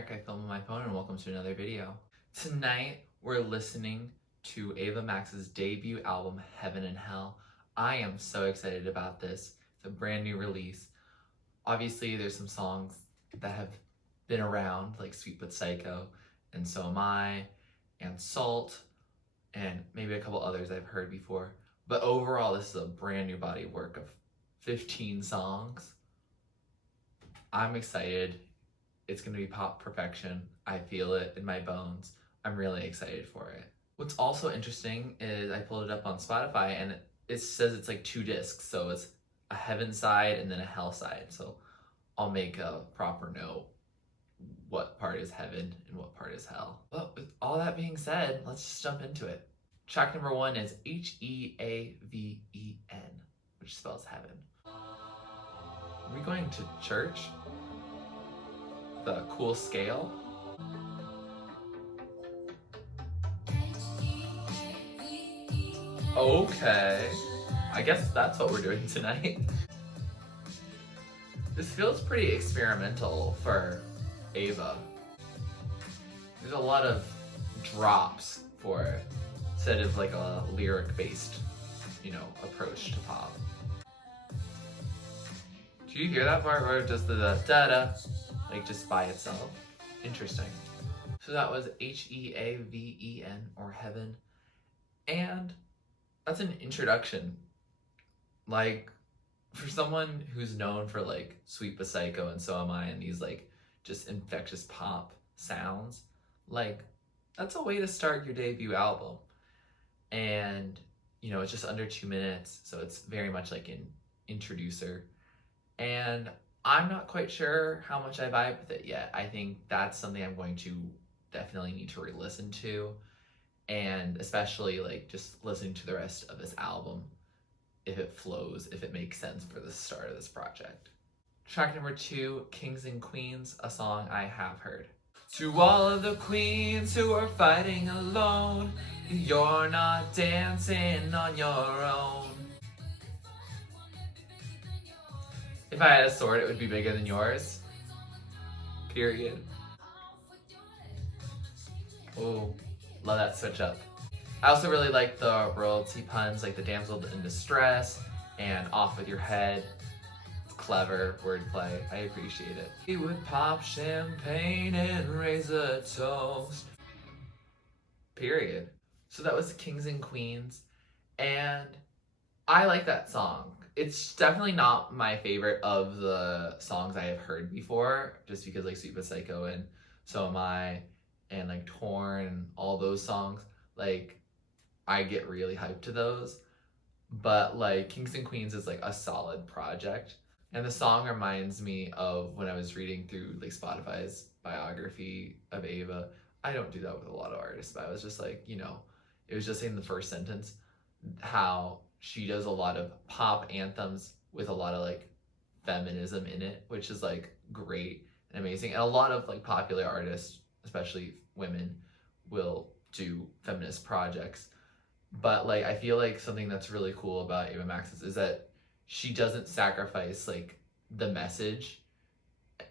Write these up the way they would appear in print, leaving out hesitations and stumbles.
Eric, I film on my phone, and welcome to another video. Tonight, we're listening to Ava Max's debut album, Heaven and Hell. I am so excited about this. It's a brand new release. Obviously, there's some songs that have been around, like Sweet But Psycho, and So Am I, and Salt, and maybe a couple others I've heard before. But overall, this is a brand new body of work of 15 songs. I'm excited. It's gonna be pop perfection. I feel it in my bones. I'm really excited for it. What's also interesting is I pulled it up on Spotify and it says it's like 2 discs. So it's a heaven side and then a hell side. So I'll make a proper note what part is heaven and what part is hell. But with all that being said, let's just jump into it. Track number 1 is H.E.A.V.E.N, which spells heaven. Are we going to church? The cool scale. Okay, I guess that's what we're doing tonight. This feels pretty experimental for Ava. There's a lot of drops for it, instead of like a lyric-based, approach to pop. Do you hear that part where just the da-da, like just by itself? Interesting. So that was H.E.A.V.E.N, or Heaven. And that's an introduction. Like, for someone who's known for like Sweet But Psycho and So Am I, and these like just infectious pop sounds, like that's a way to start your debut album. And it's just under 2 minutes, so it's very much like an introducer. And I'm not quite sure how much I vibe with it yet. I think that's something I'm going to definitely need to re-listen to, and especially like just listening to the rest of this album, if it flows, if it makes sense for the start of this project. Track number 2, Kings and Queens, a song I have heard. To all of the queens who are fighting alone, you're not dancing on your own. If I had a sword, it would be bigger than yours. Period. Oh, love that switch up. I also really like the royalty puns, like the damsel in distress and off with your head. Clever wordplay. I appreciate it. He would pop champagne and raise a toast. Period. So that was Kings and Queens, and I like that song. It's definitely not my favorite of the songs I have heard before, just because like Sweet But Psycho and So Am I and like Torn and all those songs, like I get really hyped to those. But like Kings and Queens is like a solid project. And the song reminds me of when I was reading through like Spotify's biography of Ava. I don't do that with a lot of artists, but I was just like, it was just in the first sentence how she does a lot of pop anthems with a lot of like feminism in it, which is like great and amazing. And a lot of like popular artists, especially women, will do feminist projects. But like I feel like something that's really cool about Ava Max is that she doesn't sacrifice like the message,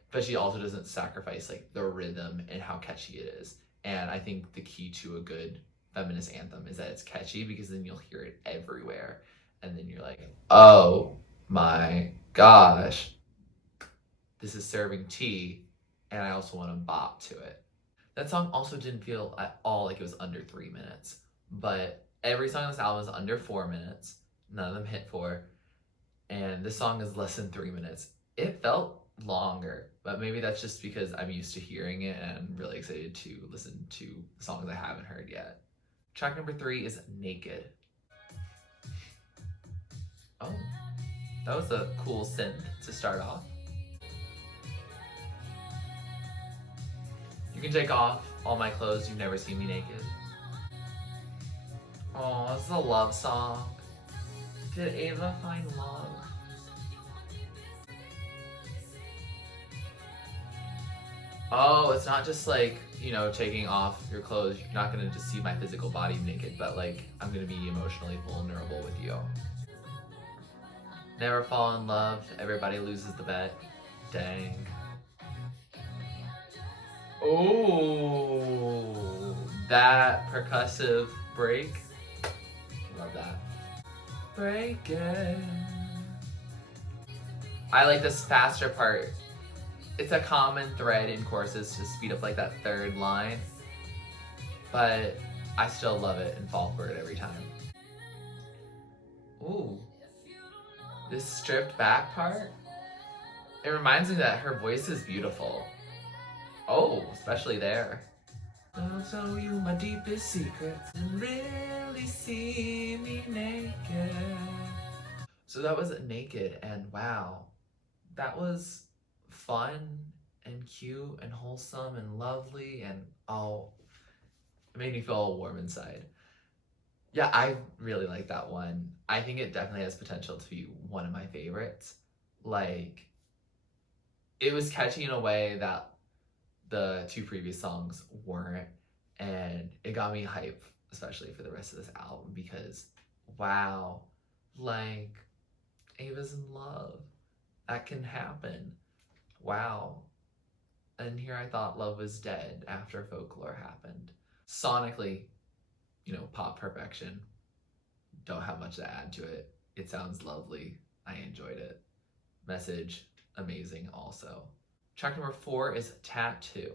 but she also doesn't sacrifice like the rhythm and how catchy it is. And I think the key to a good feminist anthem is that it's catchy, because then you'll hear it everywhere and then you're like, oh my gosh, this is serving tea, and I also want to bop to it. That song also didn't feel at all like it was under 3 minutes, but every song on this album is under 4 minutes. None of them hit 4, and this song is less than 3 minutes. It felt longer, but maybe that's just because I'm used to hearing it and I'm really excited to listen to the songs I haven't heard yet. Track number 3 is Naked. Oh, that was a cool synth to start off. You can take off all my clothes, you've never seen me naked. Oh, this is a love song. Did Ava find love? Oh, it's not just like, taking off your clothes. You're not gonna just see my physical body naked, but like, I'm gonna be emotionally vulnerable with you. Never fall in love, everybody loses the bet. Dang. Oh, that percussive break. Love that. Break it. I like this faster part. It's a common thread in choruses to speed up like that third line, but I still love it and fall for it every time. Ooh, this stripped back part. It reminds me that her voice is beautiful. Oh, especially there. I'll tell you my deepest secrets and really see me naked. So that was Naked, and wow, that was fun and cute and wholesome and lovely, and oh, it made me all warm inside. Yeah, I really like that one. I think it definitely has potential to be one of my favorites. Like, it was catchy in a way that the two previous songs weren't, and it got me hype, especially for the rest of this album, because wow, like, Ava's in love. That can happen. Wow. And here I thought love was dead after Folklore happened. Sonically, pop perfection. Don't have much to add to it. It sounds lovely. I enjoyed it. Message, amazing also. Track number 4 is Tattoo.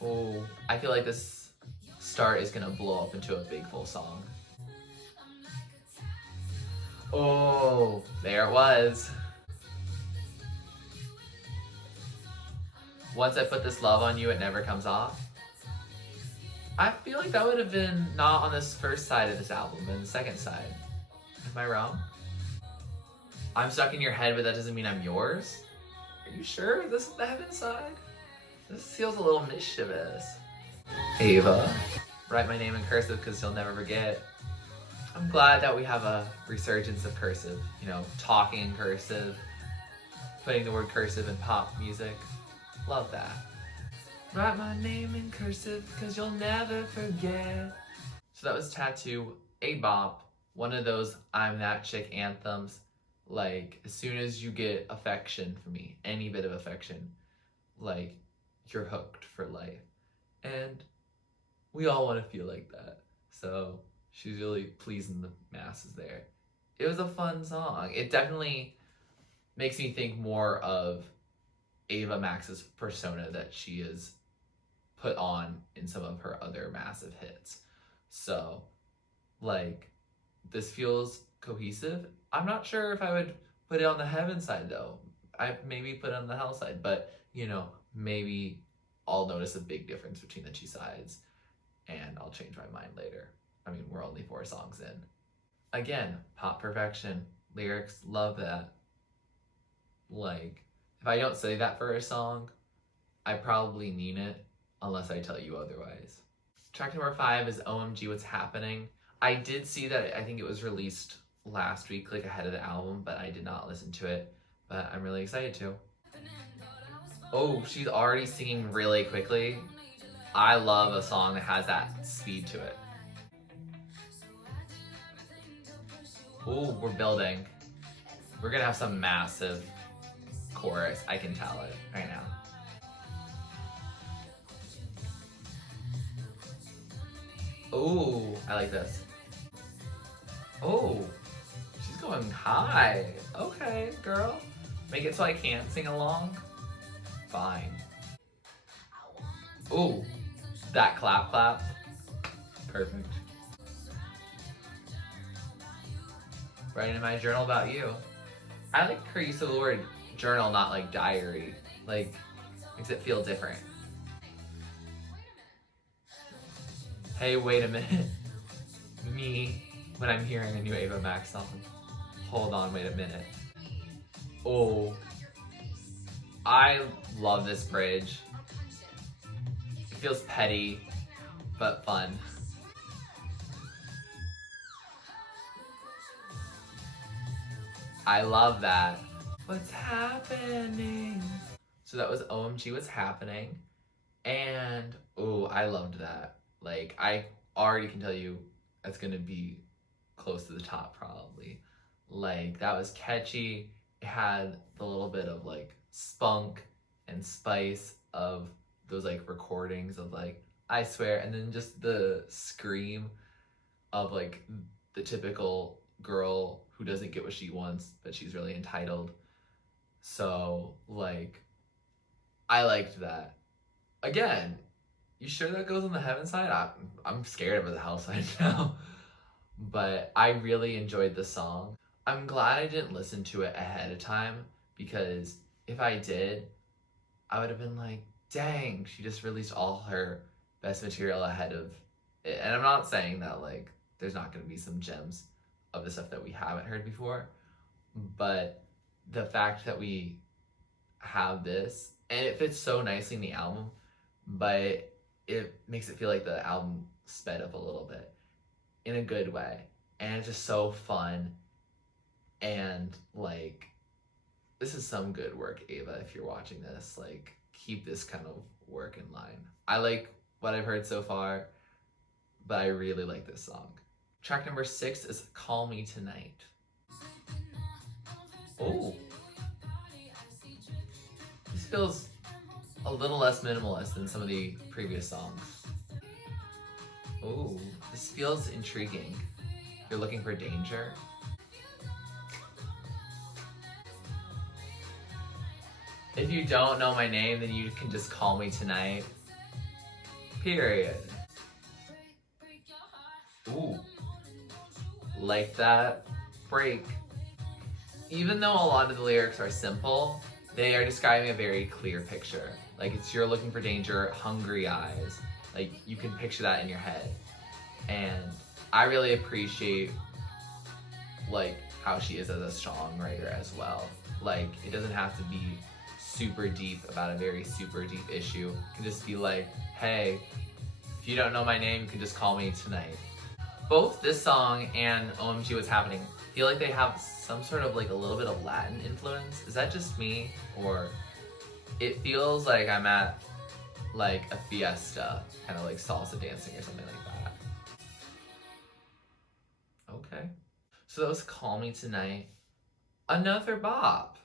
Oh, I feel like this start is gonna blow up into a big full song. Oh, there it was. Once I put this love on you, it never comes off. I feel like that would have been not on this first side of this album, but on the second side. Am I wrong? I'm stuck in your head, but that doesn't mean I'm yours? Are you sure this is the heaven side? This feels a little mischievous. Ava. Write my name in cursive because you'll never forget. I'm glad that we have a resurgence of cursive. Talking in cursive, putting the word cursive in pop music. Love that. Write my name in cursive because you'll never forget. So that was Tattoo, a bop. One of those I'm That Chick anthems. Like, as soon as you get affection from me, any bit of affection, like, you're hooked for life. And we all want to feel like that. So she's really pleasing the masses there. It was a fun song. It definitely makes me think more of Ava Max's persona that she has put on in some of her other massive hits. So, like, this feels cohesive. I'm not sure if I would put it on the heaven side though. I maybe put it on the hell side, but maybe I'll notice a big difference between the two sides and I'll change my mind later. I mean, we're only 4 songs in. Again, pop perfection. Lyrics, love that. Like, if I don't say that for a song, I probably mean it unless I tell you otherwise. Track number 5 is OMG What's Happening. I did see that I think it was released last week, like ahead of the album, but I did not listen to it. But I'm really excited to. Oh, she's already singing really quickly. I love a song that has that speed to it. Oh, we're building. We're gonna have some massive chorus. I can tell it right now. Oh, I like this. Oh, she's going high. Okay, girl. Make it so I can't sing along. Fine. Oh, that clap clap. Perfect. Writing in my journal about you. I like her use of the word journal, not like diary. Like, makes it feel different. Hey, wait a minute. Me, when I'm hearing a new Ava Max song. Hold on, wait a minute. Oh, I love this bridge. It feels petty, but fun. I love that. What's happening? So that was OMG What's Happening. And, oh, I loved that. Like, I already can tell you that's gonna be close to the top probably. Like, that was catchy. It had the little bit of like spunk and spice of those like recordings of like I swear, and then just the scream of like the typical girl who doesn't get what she wants, but she's really entitled. So like I liked that. Again, you sure that goes on the heaven side? I'm scared of the hell side now. But I really enjoyed the song. I'm glad I didn't listen to it ahead of time because if I did, I would have been like, dang, she just released all her best material ahead of it. And I'm not saying that like there's not going to be some gems of the stuff that we haven't heard before, but the fact that we have this and it fits so nicely in the album, but it makes it feel like the album sped up a little bit in a good way. And it's just so fun and like this is some good work, Ava, if you're watching this. Like, keep this kind of work in line. I like what I've heard so far, but I really like this song. Track number 6 is Call Me Tonight. Oh. This feels a little less minimalist than some of the previous songs. Oh, this feels intriguing. You're looking for danger. If you don't know my name, then you can just call me tonight. Period. Ooh. Like that break. Even though a lot of the lyrics are simple, they are describing a very clear picture. Like it's you're looking for danger, hungry eyes. Like you can picture that in your head. And I really appreciate like how she is as a songwriter as well. Like it doesn't have to be super deep about a very super deep issue. It can just be like, hey, if you don't know my name, you can just call me tonight. Both this song and OMG What's Happening feel like they have some sort of like a little bit of Latin influence. Is that just me? Or it feels like I'm at like a fiesta, kind of like salsa dancing or something like that. Okay. So that was Call Me Tonight. Another bop.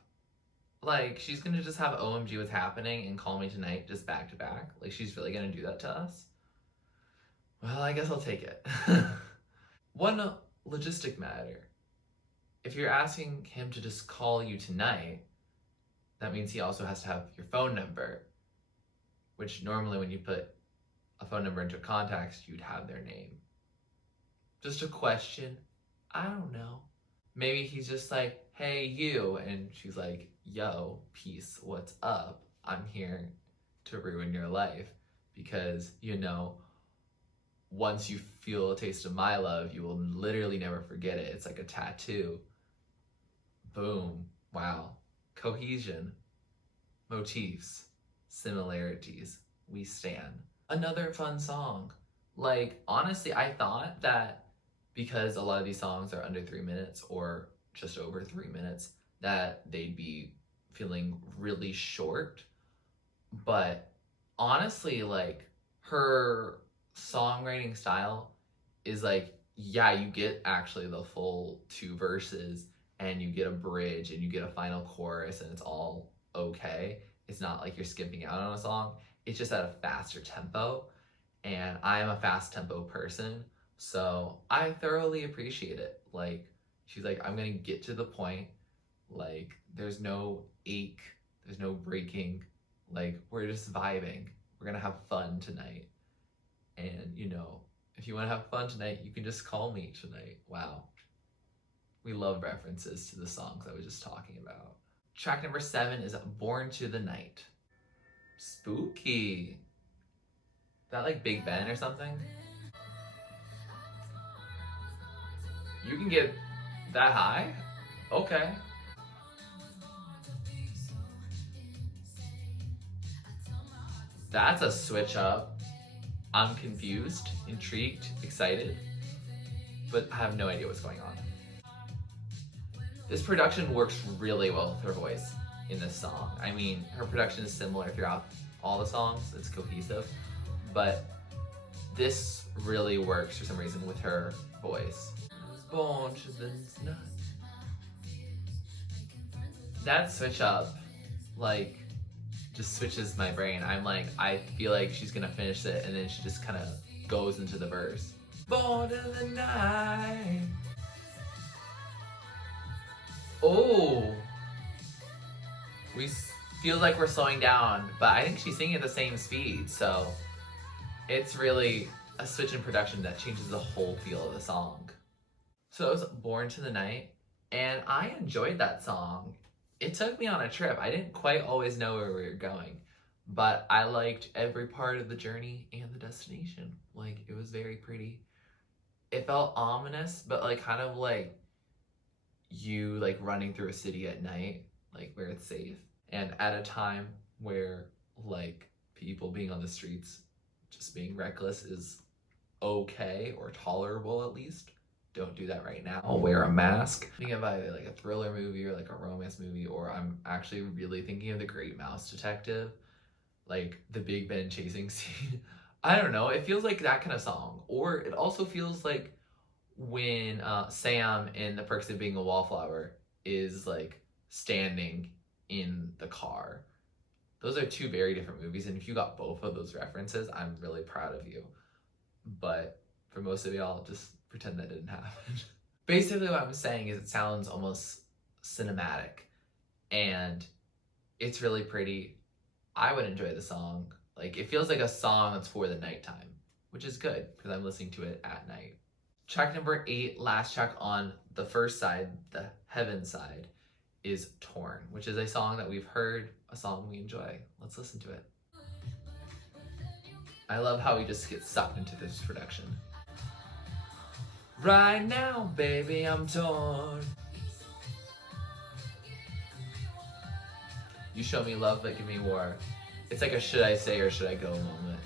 Like, she's gonna just have OMG What's Happening and Call Me Tonight just back to back. Like, she's really gonna do that to us? Well, I guess I'll take it. One logistic matter. If you're asking him to just call you tonight, that means he also has to have your phone number, which normally when you put a phone number into contacts, you'd have their name. Just a question. I don't know. Maybe he's just like, hey, you. And she's like, yo, peace, what's up? I'm here to ruin your life because, you know, once you feel a taste of my love, you will literally never forget it. It's like a tattoo. Boom. Wow. Cohesion. Motifs. Similarities. We stand. Another fun song. Like, honestly, I thought that because a lot of these songs are under 3 minutes or just over 3 minutes, that they'd be feeling really short. But honestly, like, her songwriting style is like, yeah, you get actually the full 2 verses and you get a bridge and you get a final chorus and it's all okay. It's not like you're skipping out on a song. It's just at a faster tempo. And I am a fast tempo person, so I thoroughly appreciate it. Like, she's like, I'm gonna get to the point. Like, there's no ache, there's no breaking. Like, we're just vibing. We're gonna have fun tonight. And, you know, if you wanna have fun tonight, you can just call me tonight. Wow. We love references to the songs I was just talking about. Track number 7 is Born to the Night. Spooky. That like Big Ben or something? You can get that high? Okay. That's a switch up. I'm confused, intrigued, excited, but I have no idea what's going on. This production works really well with her voice in this song. I mean, her production is similar throughout all the songs, it's cohesive, but this really works for some reason with her voice. Born to the night. That switch up, like, just switches my brain. I'm like, I feel like she's gonna finish it, and then she just kind of goes into the verse. Born in the night. Oh, we feel like we're slowing down, but I think she's singing at the same speed, so it's really a switch in production that changes the whole feel of the song. So it was Born to the Night, and I enjoyed that song. It took me on a trip. I didn't quite always know where we were going, but I liked every part of the journey and the destination. Like, it was very pretty. It felt ominous, but like kind of like you like running through a city at night, like where it's safe. And at a time where like people being on the streets, just being reckless is okay or tolerable at least. Don't do that right now. I'll wear a mask. Thinking of either like a thriller movie or like a romance movie, or I'm actually really thinking of The Great Mouse Detective, like the Big Ben chasing scene. I don't know, it feels like that kind of song. Or it also feels like when Sam in The Perks of Being a Wallflower is like standing in the car. Those are two very different movies, and if you got both of those references, I'm really proud of you. But for most of y'all, just pretend that didn't happen. Basically what I'm saying is it sounds almost cinematic, and it's really pretty. I would enjoy the song. Like, it feels like a song that's for the nighttime, which is good because I'm listening to it at night. Track number 8, last track on the first side, the H.E.A.V.E.N side, is Torn, which is a song that we've heard, a song we enjoy. Let's listen to it. I love how we just get sucked into this production. Right now, baby, I'm torn. You show me love, but give me war. It's like a should I stay or should I go moment.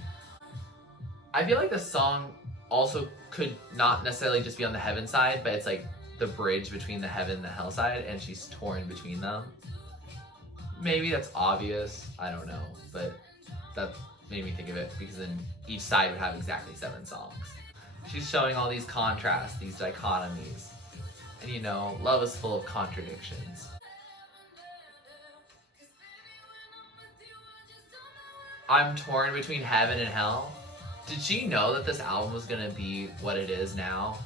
I feel like the song also could not necessarily just be on the H.E.A.V.E.N side, but it's like the bridge between the Heaven and the Hell side, and she's torn between them. Maybe that's obvious, I don't know, but that made me think of it because then each side would have exactly 7 songs. She's showing all these contrasts, these dichotomies, and you know, love is full of contradictions. I'm torn between heaven and hell. Did she know that this album was gonna be what it is now?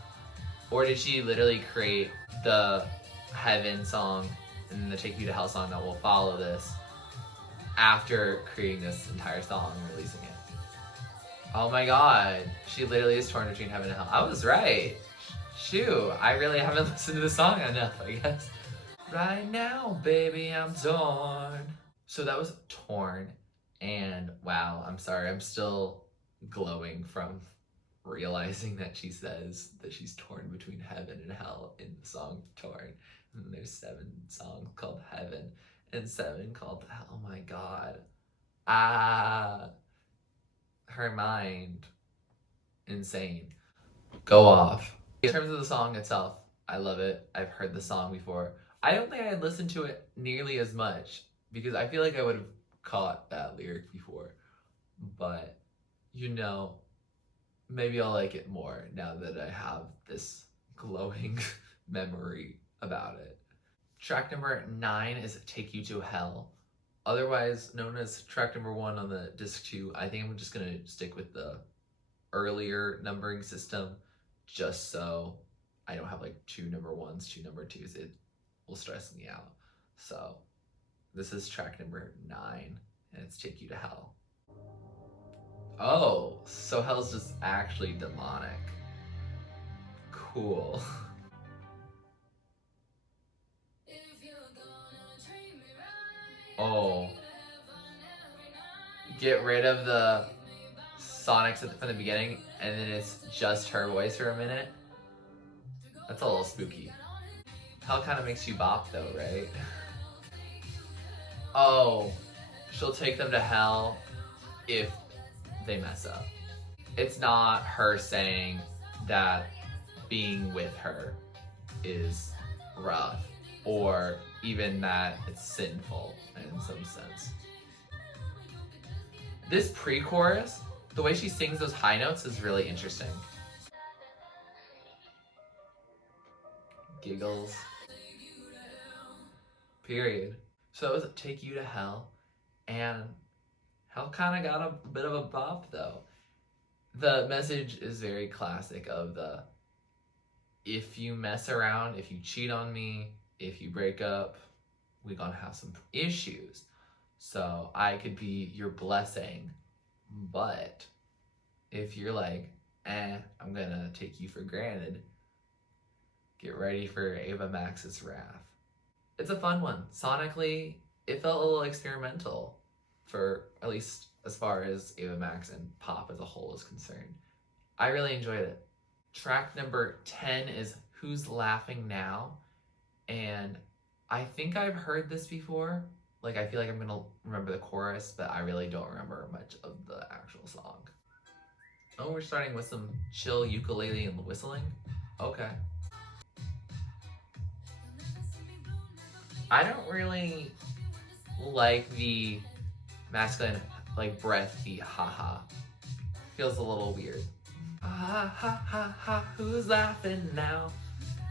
Or did she literally create the Heaven song and the Take You to Hell song that will follow this after creating this entire song and releasing it? Oh my god, she literally is torn between heaven and hell. I was right. Shoot, I really haven't listened to the song enough, I guess. Right now, baby, I'm torn. So that was Torn, and wow, I'm sorry, I'm still glowing from realizing that she says that she's torn between heaven and hell in the song Torn. And there's 7 songs called Heaven and 7 called Hell. Oh my god. Her mind. Insane. Go off. In terms of the song itself, I love it. I've heard the song before. I don't think I had listened to it nearly as much because I feel like I would have caught that lyric before. But, you know, maybe I'll like it more now that I have this glowing memory about it. Track number 9 is Take You to Hell, otherwise known as track number 1 on the disc 2. I think I'm just gonna stick with the earlier numbering system just so I don't have like 2 number 1s, 2 number 2s. It will stress me out. So this is track number 9 and it's Take You to Hell. Oh, so hell's just actually demonic. Cool. Oh. Get rid of the sonics from the beginning and then it's just her voice for a minute. That's a little spooky. Hell kind of makes you bop though, right? Oh, she'll take them to hell if they mess up. It's not her saying that being with her is rough or even that it's sinful in some sense. This pre-chorus, the way she sings those high notes is really interesting. Giggles. Period. So that was Take You to Hell. And H.E.A.V.E kind of got a bit of a bop though. The message is very classic of the, if you mess around, if you cheat on me, if you break up, we gonna have some issues. So I could be your blessing, but if you're like, I'm gonna take you for granted, get ready for Ava Max's wrath. It's a fun one. Sonically, it felt a little experimental for, at least as far as Ava Max and pop as a whole is concerned. I really enjoyed it. Track number 10 is Who's Laughing Now? And I think I've heard this before. Like, I feel like I'm gonna remember the chorus, but I really don't remember much of the actual song. Oh, we're starting with some chill ukulele and whistling? Okay. I don't really like the masculine, like, breathy haha. Feels a little weird. Ha ha ha ha, who's laughing now?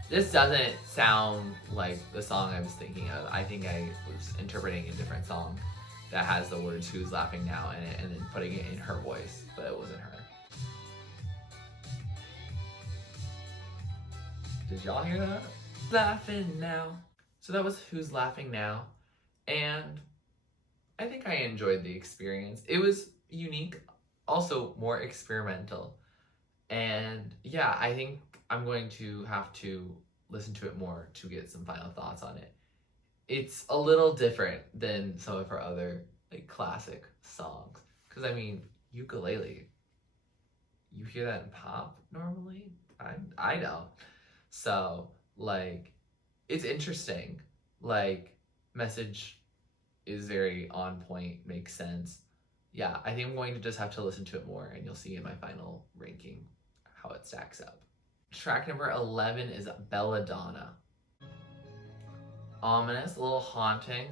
This doesn't sound like the song I was thinking of. I think I was interpreting a different song that has the words "Who's Laughing Now" in it, and then putting it in her voice, but it wasn't her. Did y'all hear that? Laughing now. So that was Who's Laughing Now, and I think I enjoyed the experience. It was unique, also more experimental, and yeah, I think I'm going to have to listen to it more to get some final thoughts on it. It's a little different than some of her other like classic songs. Cause I mean, ukulele, you hear that in pop normally? I don't. So like, it's interesting. Like, message is very on point, makes sense. Yeah, I think I'm going to just have to listen to it more, and you'll see in my final ranking how it stacks up. Track number 11 is Belladonna. Ominous, a little haunting.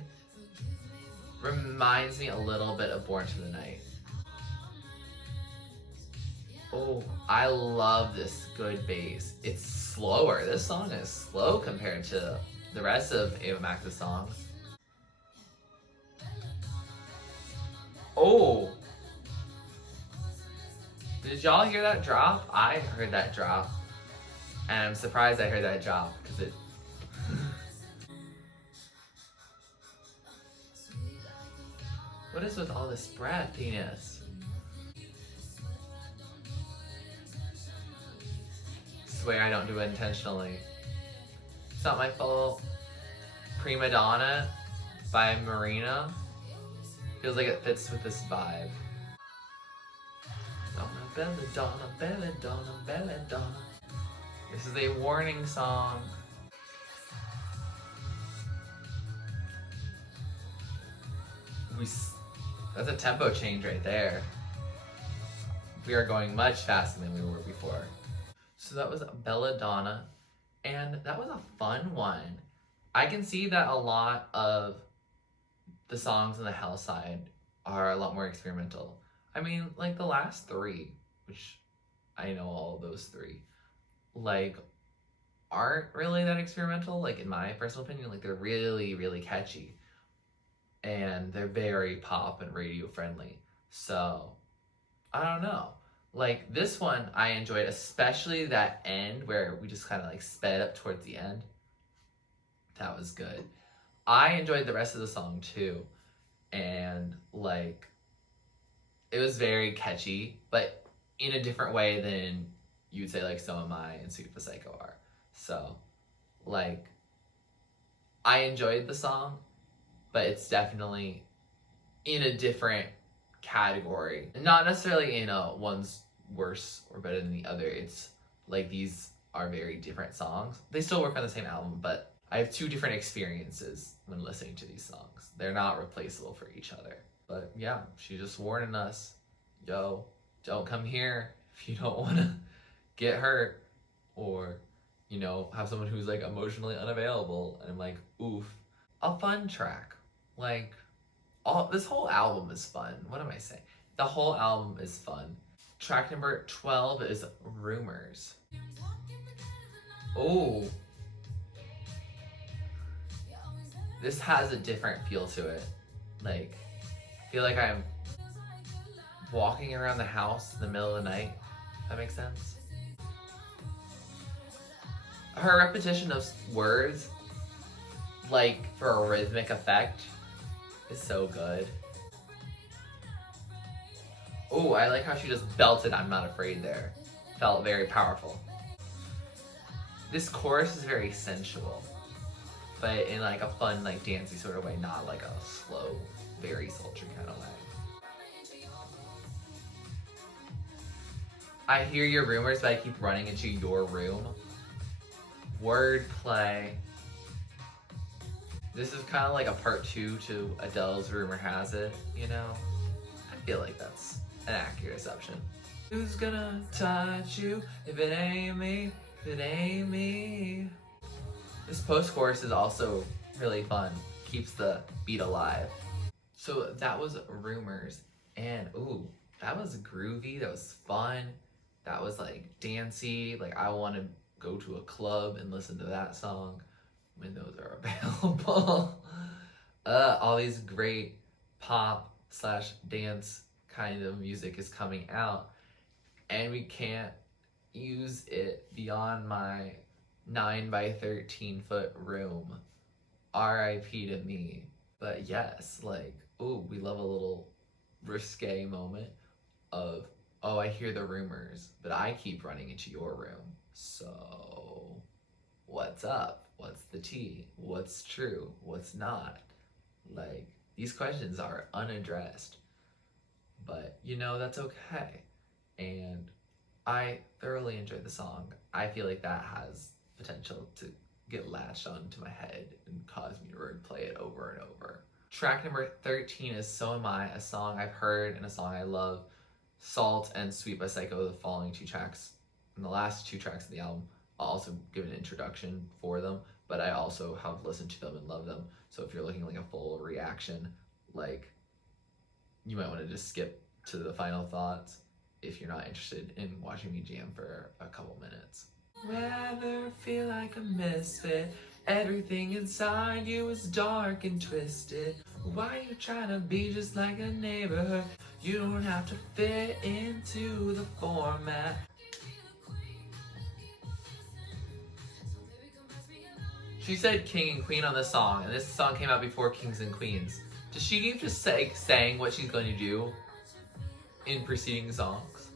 Reminds me a little bit of Born to the Night. Oh, I love this good bass. It's slower. This song is slow compared to the rest of Ava Max's songs. Oh! Did y'all hear that drop? I heard that drop. And I'm surprised I heard that drop, because it... What is with all this breathiness? Swear I don't do it intentionally. It's not my fault. Prima Donna by Marina. Feels like it fits with this vibe. Belladonna, Belladonna, Belladonna. This is a warning song. That's a tempo change right there. We are going much faster than we were before. So that was Belladonna, and that was a fun one. I can see that a lot of the songs on the H.E.A.V.E side are a lot more experimental. I mean, like the last three, which I know all of those three, like, aren't really that experimental, like in my personal opinion. Like, they're really, really catchy. And they're very pop and radio friendly. So, I don't know. Like, this one I enjoyed, especially that end where we just kind of like sped up towards the end. That was good. I enjoyed the rest of the song too. And like, it was very catchy, but in a different way than you'd say like So Am I and Sweet for Psycho are. So, like, I enjoyed the song, but it's definitely in a different category. Not necessarily in a one's worse or better than the other. It's like these are very different songs. They still work on the same album, but I have two different experiences when listening to these songs. They're not replaceable for each other. But yeah, she's just warning us, yo, don't come here if you don't want to get hurt or, you know, have someone who's like emotionally unavailable. And I'm like, oof. A fun track. Like, this whole album is fun. What am I saying? The whole album is fun. Track number 12 is Rumors. Oh. This has a different feel to it. Like, feel like I'm walking around the house in the middle of the night. That makes sense. Her repetition of words, like for a rhythmic effect, is so good. Oh, I like how she just belted "I'm Not Afraid" there. Felt very powerful. This chorus is very sensual, but in like a fun, like dancey sort of way, not like a slow, very sultry kind of way. I hear your rumors, but I keep running into your room. Wordplay. This is kind of like a part 2 to Adele's Rumor Has It, you know? I feel like that's an accurate assumption. Who's gonna touch you if it ain't me, if it ain't me? This post-chorus is also really fun. Keeps the beat alive. So that was Rumors, and ooh, that was groovy, that was fun, that was like dancey, like I want to go to a club and listen to that song when those are available. All these great pop / dance kind of music is coming out, and we can't use it beyond my 9 by 13 foot room. R.I.P. to me. But yes, like, ooh, we love a little risque moment of, oh, I hear the rumors, but I keep running into your room. So, what's up? What's the tea? What's true? What's not? Like, these questions are unaddressed. But, you know, that's okay. And I thoroughly enjoyed the song. I feel like that has potential to get latched onto my head and cause me to replay it over and over. Track number 13 is So Am I, a song I've heard and a song I love. Salt and Sweet by Psycho, the following 2 tracks, and the last 2 tracks of the album. I'll also give an introduction for them, but I also have listened to them and love them. So if you're looking like a full reaction, like, you might want to just skip to the final thoughts if you're not interested in watching me jam for a couple minutes. Rather feel like a misfit. Everything inside you is dark and twisted. Why you trying to be just like a neighborhood? You don't have to fit into the format. She said king and queen on this song, and this song came out before Kings and Queens. Does she keep just saying what she's going to do in preceding songs?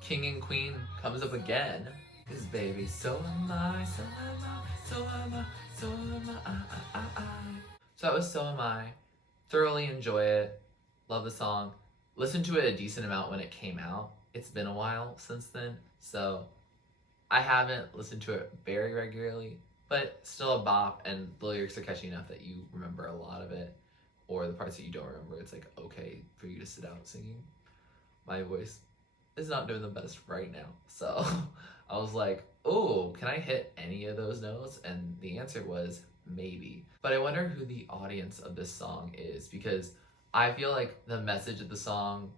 King and Queen comes up again. Cause baby, so am I, so am I, so am I, so am I. So that was So Am I. Thoroughly enjoy it. Love the song. Listened to it a decent amount when it came out. It's been a while since then, so I haven't listened to it very regularly, but still a bop, and the lyrics are catchy enough that you remember a lot of it, or the parts that you don't remember, it's like okay for you to sit out singing. My voice is not doing the best right now, so I was like, oh, can I hit any of those notes? And the answer was maybe. But I wonder who the audience of this song is, because I feel like the message of the song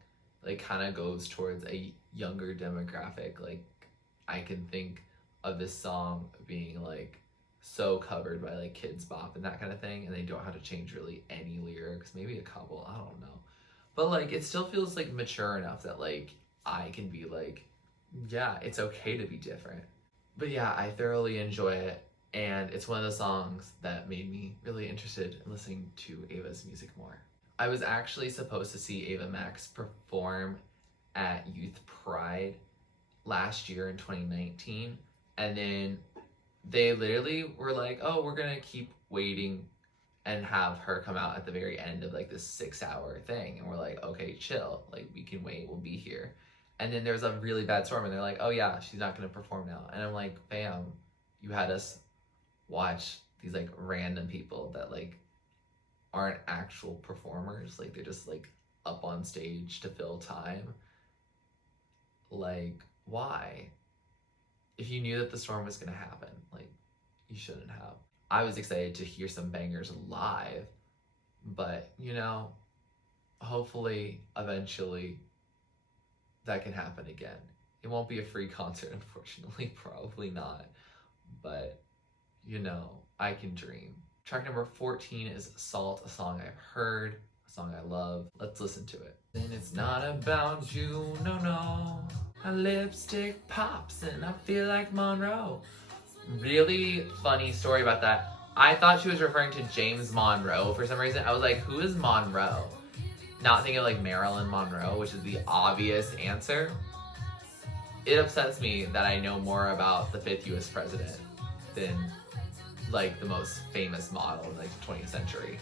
like kind of goes towards a younger demographic. Like, I can think of this song being like so covered by like Kids Bop and that kind of thing, and they don't have to change really any lyrics, maybe a couple, I don't know, but like it still feels like mature enough that like I can be like, yeah, it's okay to be different. But yeah, I thoroughly enjoy it, and it's one of the songs that made me really interested in listening to Ava's music more. I was actually supposed to see Ava Max perform at Youth Pride last year in 2019, and then they literally were like, oh, we're gonna keep waiting and have her come out at the very end of like this 6-hour thing, and we're like, okay, chill, like we can wait, we'll be here. And then there's a really bad storm, and they're like, oh yeah, she's not gonna perform now. And I'm like, bam, you had us watch these like random people that like aren't actual performers, like they're just like up on stage to fill time. Like, why? If you knew that the storm was gonna happen, like, you shouldn't have. I was excited to hear some bangers live, but you know, hopefully eventually that can happen again. It won't be a free concert, unfortunately, probably not, but I can dream. Track number 14 is Salt, a song I've heard, a song I love. Let's listen to it. And it's not about you, no, no. My lipstick pops and I feel like Monroe. Really funny story about that. I thought she was referring to James Monroe for some reason. I was like, who is Monroe? Not thinking of like Marilyn Monroe, which is the obvious answer. It upsets me that I know more about the 5th US president than like the most famous model in like the 20th century.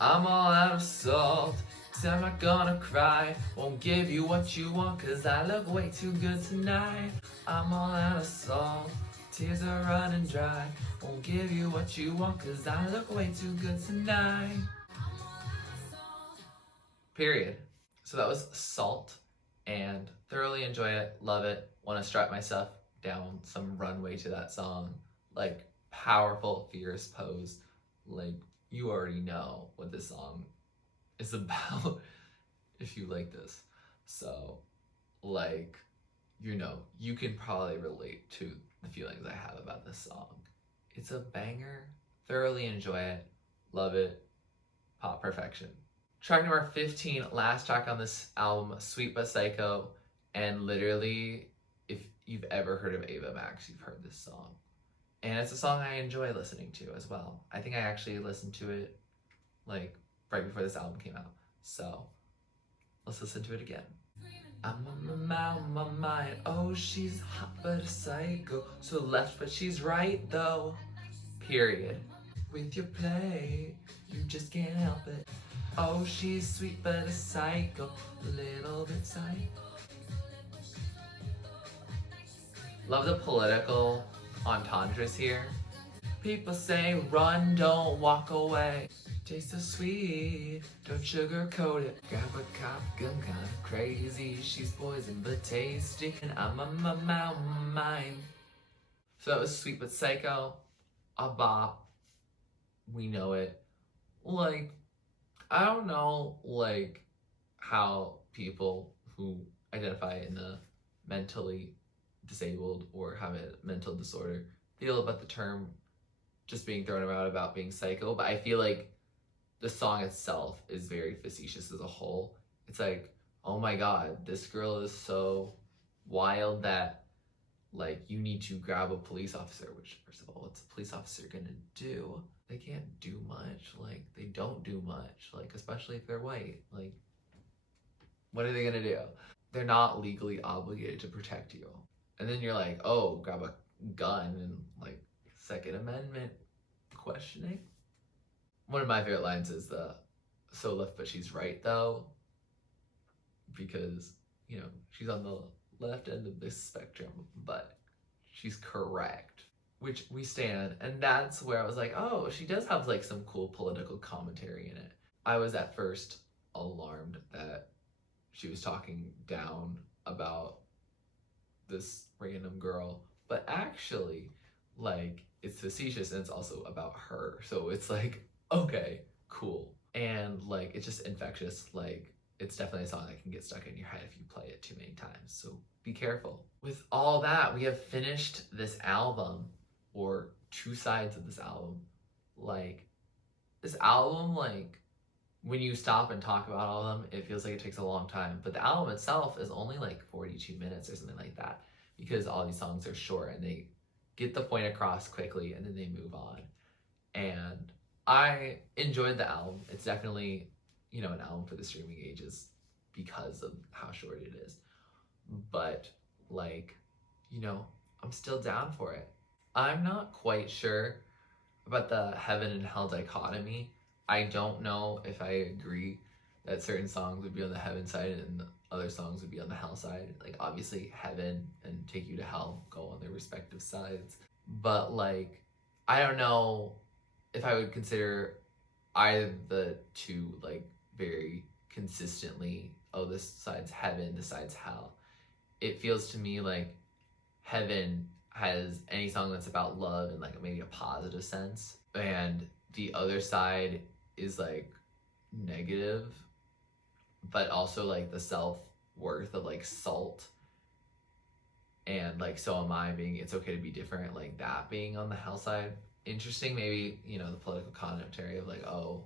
I'm all out of salt, so I'm not gonna cry. Won't give you what you want, cause I look way too good tonight. I'm all out of salt, tears are running dry. Won't give you what you want, cause I look way too good tonight. Period. So that was Salt, and thoroughly enjoy it, love it, want to strap myself down some runway to that song. Like, powerful, fierce pose. Like, you already know what this song is about if you like this. So, like, you can probably relate to the feelings I have about this song. It's a banger, thoroughly enjoy it, love it, pop perfection. Track number 15, last track on this album, Sweet But Psycho. And literally, if you've ever heard of Ava Max, you've heard this song. And it's a song I enjoy listening to as well. I think I actually listened to it like right before this album came out. So let's listen to it again. I'm on my mind, oh she's hot but a psycho. So left but she's right though, period. With your play, you just can't help it. Oh, she's sweet but a psycho, a little bit psycho. Love the political entendres here. People say run, don't walk away. Taste so sweet, don't sugarcoat it. Grab a cop gun, kinda crazy. She's poison but tasty, and I'm on my mind. So that was Sweet But Psycho, a bop. We know it. Like, I don't know, like, how people who identify in the mentally disabled or have a mental disorder feel about the term just being thrown around about being psycho, but I feel like the song itself is very facetious as a whole. It's like, oh my god, this girl is so wild that, like, you need to grab a police officer, which, first of all, what's a police officer gonna do? They can't do much. Like, they don't do much. Like, especially if they're white. Like, what are they gonna do? They're not legally obligated to protect you. And then you're like, oh, grab a gun and, like, Second Amendment questioning. One of my favorite lines is the, so left but she's right though. Because, she's on the left end of this spectrum, but she's correct. Which we stand, and that's where I was like, oh, she does have like some cool political commentary in it. I was at first alarmed that she was talking down about this random girl, but actually, like, it's facetious and it's also about her. So it's like, okay, cool. And like, it's just infectious. Like, it's definitely a song that can get stuck in your head if you play it too many times. So be careful. With all that, we have finished this album, or two sides of this album. Like, this album, like, when you stop and talk about all of them, it feels like it takes a long time. But the album itself is only like 42 minutes or something like that, because all these songs are short and they get the point across quickly and then they move on. And I enjoyed the album. It's definitely, an album for the streaming ages because of how short it is. But, like, I'm still down for it. I'm not quite sure about the heaven and hell dichotomy. I don't know if I agree that certain songs would be on the heaven side and the other songs would be on the hell side. Like, obviously, heaven and Take You to Hell go on their respective sides. But, like, I don't know if I would consider either the two, like, very consistently, oh, this side's heaven, this side's hell. It feels to me like heaven has any song that's about love in, like, maybe a positive sense, and the other side is, like, negative, but also, like, the self-worth of, like, salt and, like, so am I being it's okay to be different, like, that being on the hell side. interesting. Maybe, you know, the political commentary of like, oh,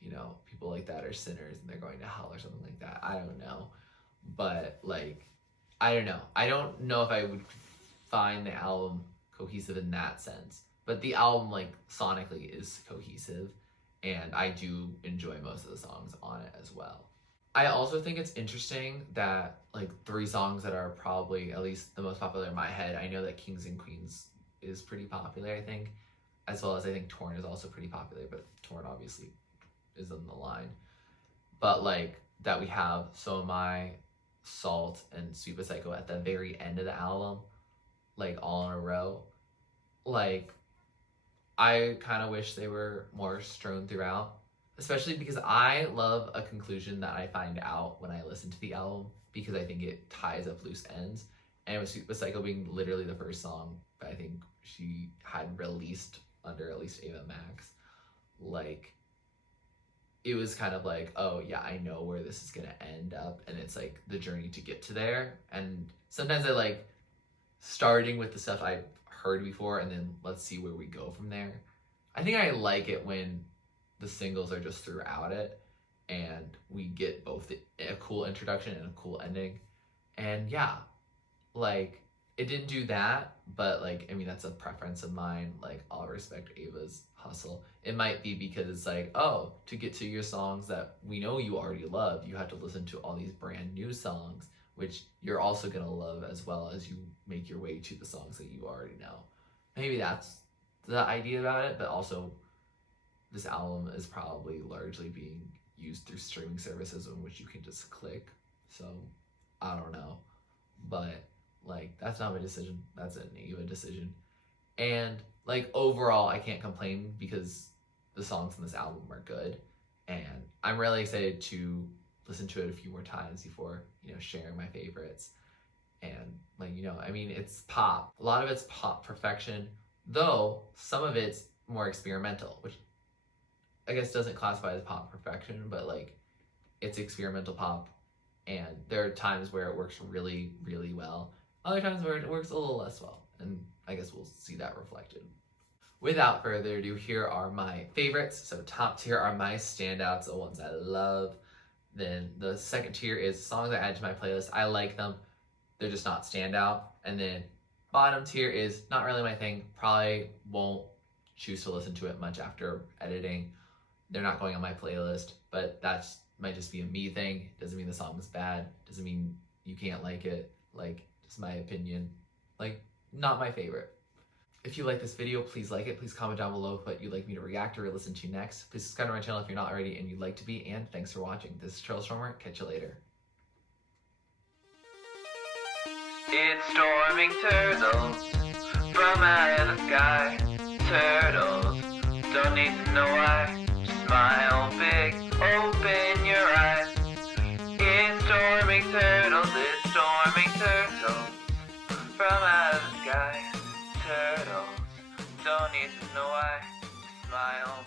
you know, people like that are sinners and they're going to hell or something like that. I don't know. But like, I don't know. I don't know if I would find the album cohesive in that sense. But the album, like, sonically is cohesive, and I do enjoy most of the songs on it as well. I also think it's interesting that, like, 3 songs that are probably at least the most popular in my head, I know that Kings and Queens is pretty popular, I think, as well as I think Torn is also pretty popular, but Torn obviously is on the line. But, like, that we have So Am I, Salt, and Sweet But Psycho at the very end of the album, like, all in a row. Like, I kind of wish they were more strewn throughout, especially because I love a conclusion that I find out when I listen to the album, because I think it ties up loose ends. And with Sweet But Psycho being literally the first song that I think she had released under at least Ava Max, like, it was kind of like, oh yeah, I know where this is gonna end up, and it's like the journey to get to there. And sometimes I like starting with the stuff I've heard before, and then let's see where we go from there. I think I like it when the singles are just throughout it, and we get both a cool introduction and a cool ending. And yeah, like, it didn't do that, but like, I mean, that's a preference of mine. Like, I'll respect Ava's hustle. It might be because it's like, oh, to get to your songs that we know you already love, you have to listen to all these brand new songs, which you're also gonna love as well as you make your way to the songs that you already know. Maybe that's the idea about it, but also this album is probably largely being used through streaming services in which you can just click. So I don't know, but like, that's not my decision. That's an Ava decision. And like, overall, I can't complain because the songs in this album are good, and I'm really excited to listen to it a few more times before, you know, sharing my favorites. And like, you know, I mean, it's pop. A lot of it's pop perfection, though some of it's more experimental, which I guess doesn't classify as pop perfection, but like, it's experimental pop. And there are times where it works really, really well. Other times where it works a little less well. And I guess we'll see that reflected. Without further ado, here are my favorites. So top tier are my standouts, the ones I love. Then the second tier is songs I add to my playlist. I like them, they're just not standout. And then bottom tier is not really my thing. Probably won't choose to listen to it much after editing. They're not going on my playlist, but that's might just be a me thing. Doesn't mean the song is bad. Doesn't mean you can't like it. Like, just my opinion. Like, not my favorite. If you like this video, please like it. Please comment down below what you'd like me to react or listen to next. Please subscribe to my channel if you're not already and you'd like to be. And thanks for watching. This is TurtleStormer. Catch you later. It's storming turtles from out of the sky. Turtles don't need to know why. Smile big, open your eyes. It's storming turtles, it's storming turtles from out of the sky. Turtles don't need to know why. Smile